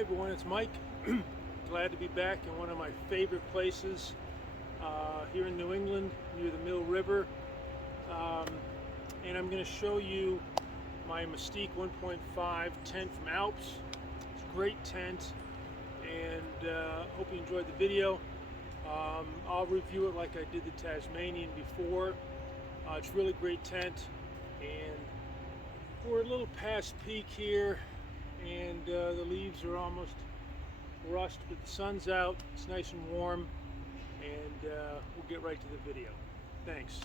everyone, it's Mike. Glad to be back in one of my favorite places here in New England near the Mill River. And I'm going to show you my Mystique 1.5 tent from Alps. It's a great tent, and hope you enjoyed the video. I'll review it like I did the Tasmanian before. It's a really great tent, and we're a little past peak here, and the leaves are almost rust, but the sun's out, it's nice and warm, and we'll get right to the video. Thanks.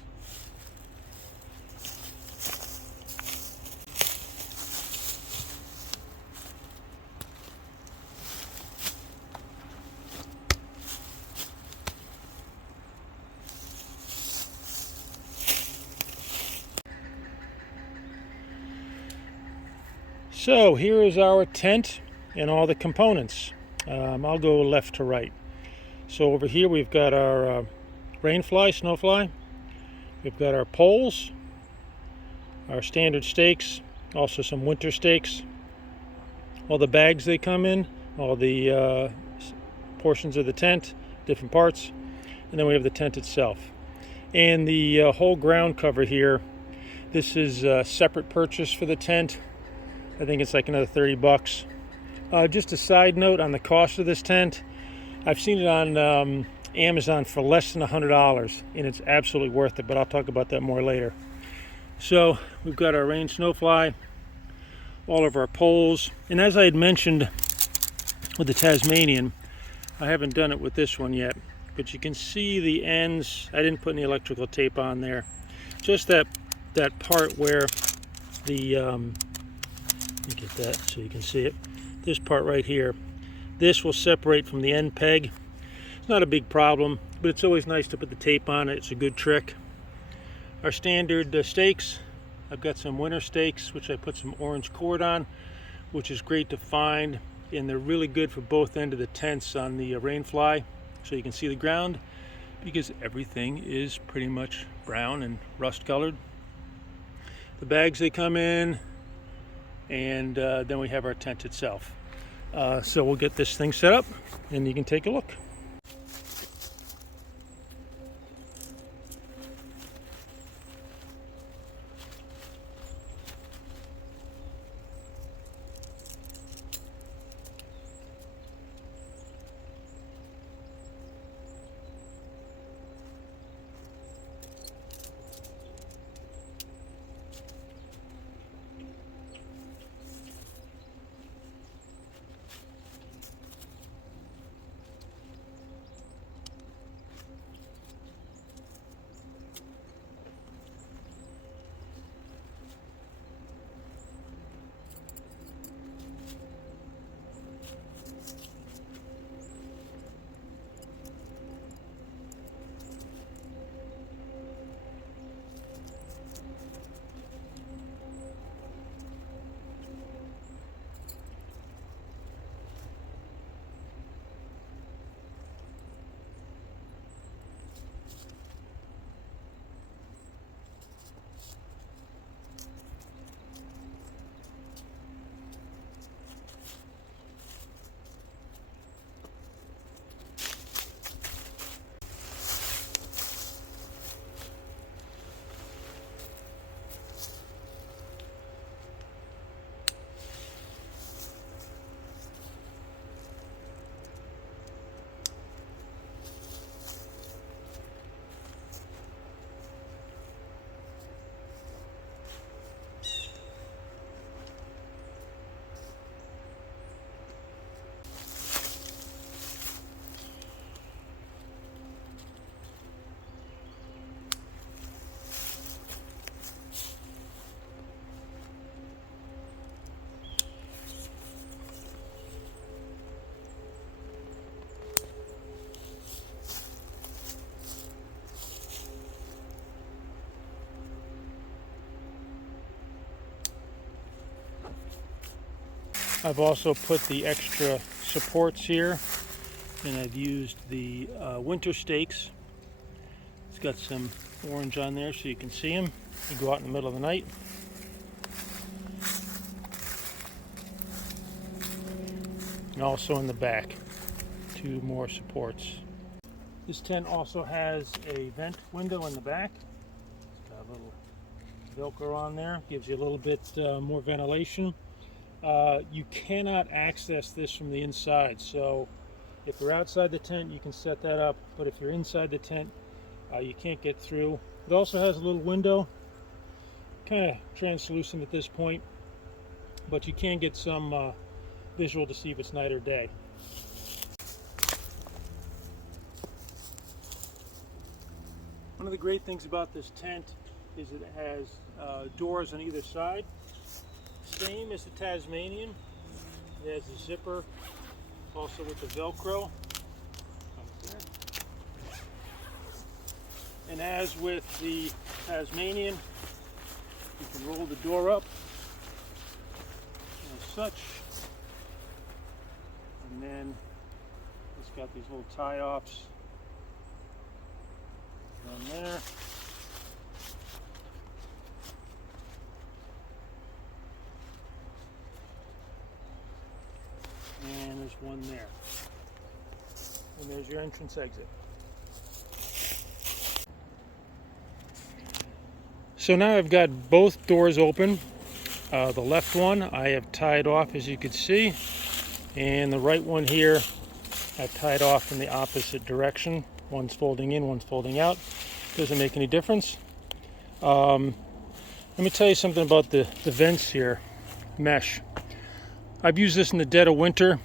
So here is our tent and all the components. I'll go left to right. So over here we've got our rainfly, snowfly. We've got our poles, our standard stakes, also some winter stakes. All the bags they come in, all the portions of the tent, different parts. And then we have the tent itself. And the whole ground cover here, this is a separate purchase for the tent. I think it's like another 30 bucks. Just a side note on the cost of this tent. I've seen it on Amazon for less than $100, and it's absolutely worth it, but I'll talk about that more later. So we've got our rain snowfly, all of our poles, and as I had mentioned with the Tasmanian, I haven't done it with this one yet, but you can see the ends. I didn't put any electrical tape on there. Just that part where the let me get that so you can see it. This part right here, this will separate from the end peg. It's not a big problem, but it's always nice to put the tape on it. It's a good trick. Our standard stakes, I've got some winter stakes which I put some orange cord on, which is great to find, and they're really good for both ends of the tents on the rainfly, so you can see the ground, because everything is pretty much brown and rust colored. The bags they come in, and then we have our tent itself. So we'll get this thing set up and you can take a look. I've also put the extra supports here, and I've used the winter stakes. It's got some orange on there so you can see them. You go out in the middle of the night. and also in the back, 2 more supports. This tent also has a vent window in the back. It's got a little Velcro on there, gives you a little bit more ventilation. You cannot access this from the inside, so if you're outside the tent you can set that up, but if you're inside the tent you can't get through. It also has a little window, kind of translucent at this point, but you can get some visual to see if it's night or day. One of the great things about this tent is it has doors on either side. Same as the Tasmanian. It has a zipper, also with the Velcro. Right there. And as with the Tasmanian, you can roll the door up as such. And then it's got these little tie-offs down there. And there's one there. And there's your entrance exit. So now I've got both doors open. The left one I have tied off, as you can see, and the right one here I've tied off in the opposite direction. One's folding in, one's folding out. Doesn't make any difference. Let me tell you something about the vents here. Mesh. I've used this in the dead of winter,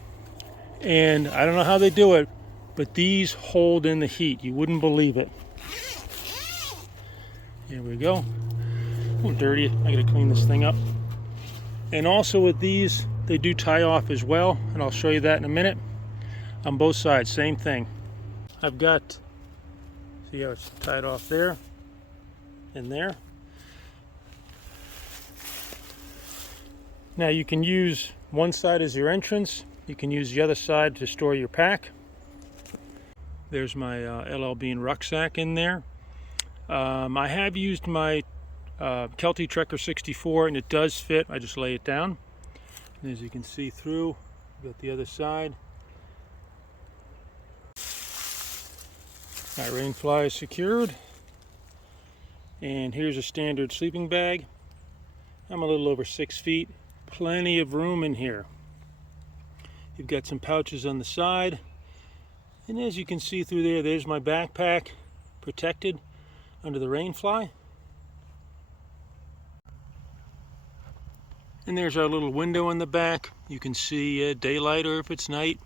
and I don't know how they do it, but these hold in the heat. You wouldn't believe it. Here we go. Oh, dirty. I gotta clean this thing up. And also with these, they do tie off as well, and I'll show you that in a minute. On both sides, same thing. I've got, see how it's tied off there and there. Now you can use one side as your entrance. You can use the other side to store your pack. There's my LL Bean rucksack in there. I have used my Kelty Trekker 64, and it does fit. I just lay it down. And as you can see through, got the other side. My rain fly is secured. And here's a standard sleeping bag. I'm a little over 6 feet. Plenty of room in here. You've got some pouches on the side. And as you can see through there, there's my backpack, protected under the rain fly. And there's our little window in the back. You can see daylight or if it's night.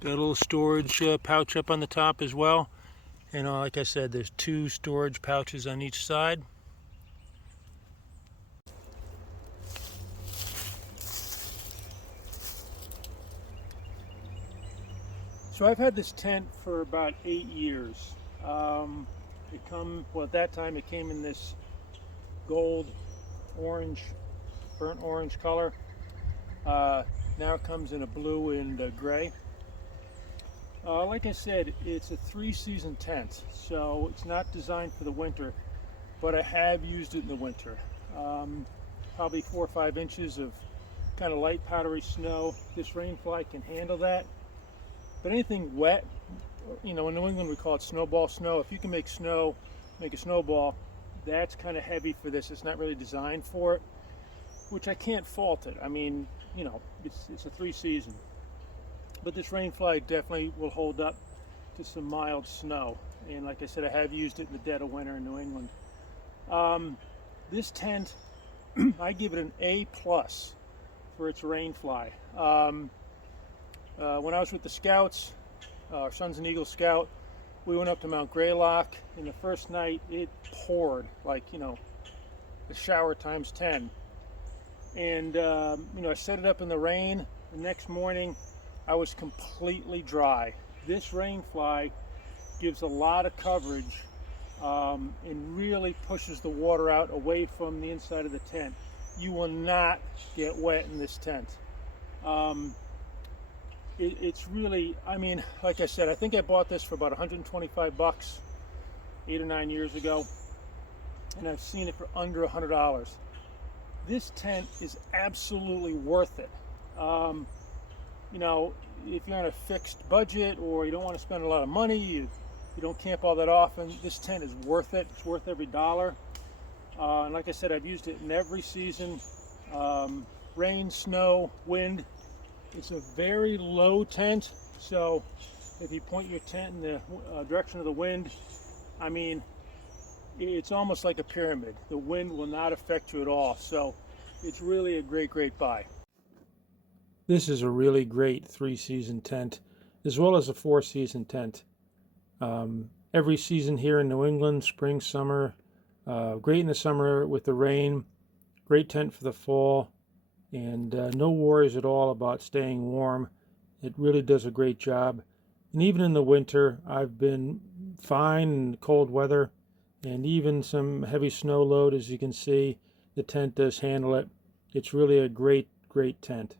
Got a little storage pouch up on the top as well. And like I said, there's 2 storage pouches on each side. So I've had this tent for about 8 years. Well, at that time it came in this gold, orange, burnt orange color. Now it comes in a blue and gray. Like I said, it's a 3-season tent, so it's not designed for the winter, but I have used it in the winter. Probably 4 or 5 inches of kind of light powdery snow. This rain fly can handle that. But anything wet, you know, in New England we call it snowball snow. If you can make snow, make a snowball, that's kind of heavy for this. It's not really designed for it, which I can't fault it. I mean, you know, it's a 3-season. But this rain fly definitely will hold up to some mild snow. And like I said, I have used it in the dead of winter in New England. This tent, I give it an A+ for its rain fly. When I was with the Scouts, Sons and Eagles Scout, we went up to Mount Greylock, and the first night it poured like, you know, the shower times 10. And you know, I set it up in the rain. The next morning I was completely dry. This rain fly gives a lot of coverage and really pushes the water out away from the inside of the tent. You will not get wet in this tent. It's really, I mean, like I said, I think I bought this for about 125 bucks 8 or 9 years ago, and I've seen it for under $100. This tent is absolutely worth it. you know, if you're on a fixed budget or you don't want to spend a lot of money, you don't camp all that often, this tent is worth it. It's worth every dollar. And like I said, I've used it in every season. Rain, snow, wind. It's a very low tent, so if you point your tent in the direction of the wind, I mean, it's almost like a pyramid. The wind will not affect you at all, so it's really a great buy. This is a really great 3-season tent, as well as a 4-season tent. Every season here in New England, spring, summer, great in the summer with the rain, great tent for the fall, and no worries at all about staying warm. It really does a great job. And even in the winter, I've been fine in cold weather, and even some heavy snow load, as you can see, the tent does handle it. It's really a great tent.